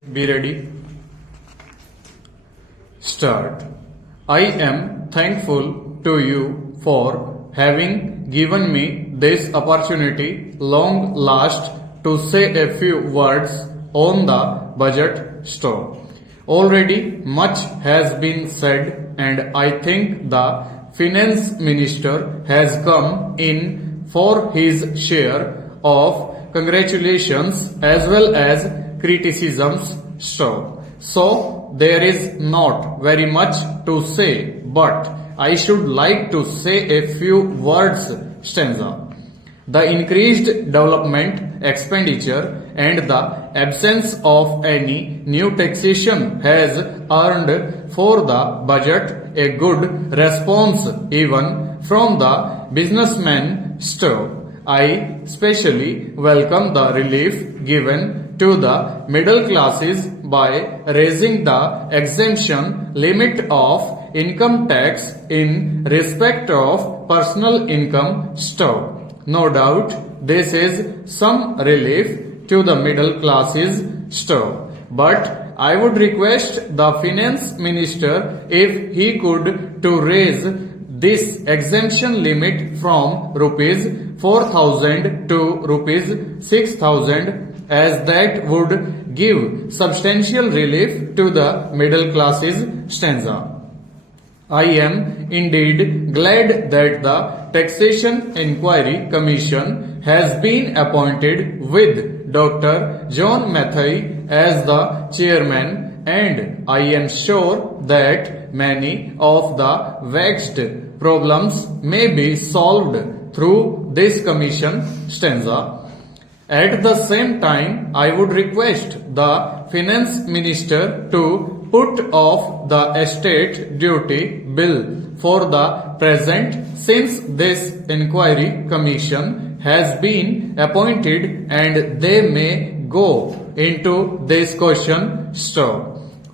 Be ready. Start. I am thankful to you for having given me this opportunity long last to say a few words on the budget stove. Already much has been said and I think the finance minister has come in for his share of congratulations as well as criticisms. So there is not very much to say, but I should like to say a few words. Stanza. The increased development expenditure and the absence of any new taxation has earned for the budget a good response even from the businessman. I specially welcome the relief given to the middle classes by raising the exemption limit of income tax in respect of personal income. No doubt this is some relief to the middle classes. But I would request the finance minister if he could to raise this exemption limit from rupees 4,000 to rupees 6,000 as that would give substantial relief to the middle classes. I am indeed glad that the Taxation Inquiry Commission has been appointed with Dr. John Mathai as the chairman, and I am sure that many of the vexed problems may be solved through this commission. At the same time, I would request the finance minister to put off the estate duty bill for the present since this inquiry commission has been appointed and they may go into this question.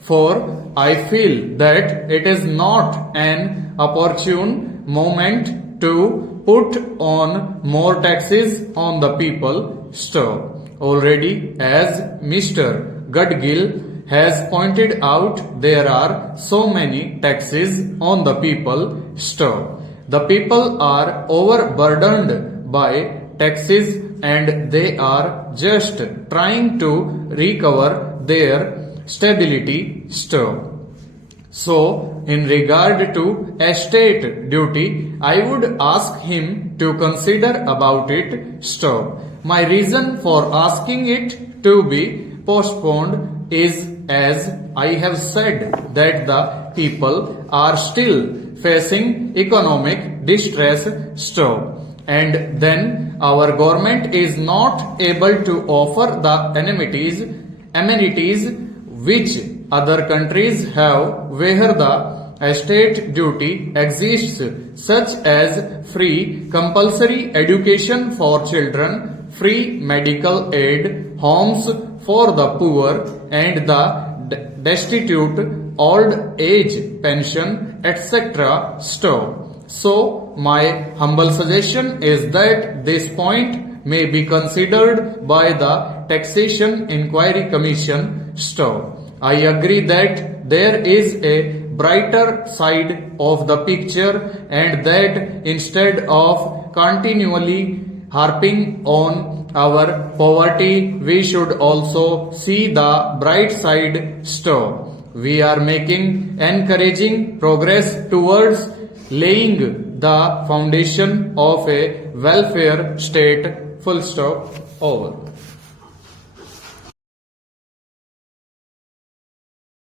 For I feel that it is not an opportune moment to put on more taxes on the people. Already, as Mr. Gadgil has pointed out, there are so many taxes on the people. The people are overburdened by taxes and they are just trying to recover their stability. So, in regard to estate duty, I would ask him to consider about it. My reason for asking it to be postponed is, as I have said, that the people are still facing economic distress. And then our government is not able to offer the amenities which other countries have where the estate duty exists, such as free compulsory education for children, free medical aid, homes for the poor and the destitute, old age pension, etc. So, my humble suggestion is that this point may be considered by the Taxation Inquiry Commission. I agree that there is a brighter side of the picture and that instead of continually harping on our poverty, we should also see the bright side. We are making encouraging progress towards laying the foundation of a welfare state. Full stop. Over.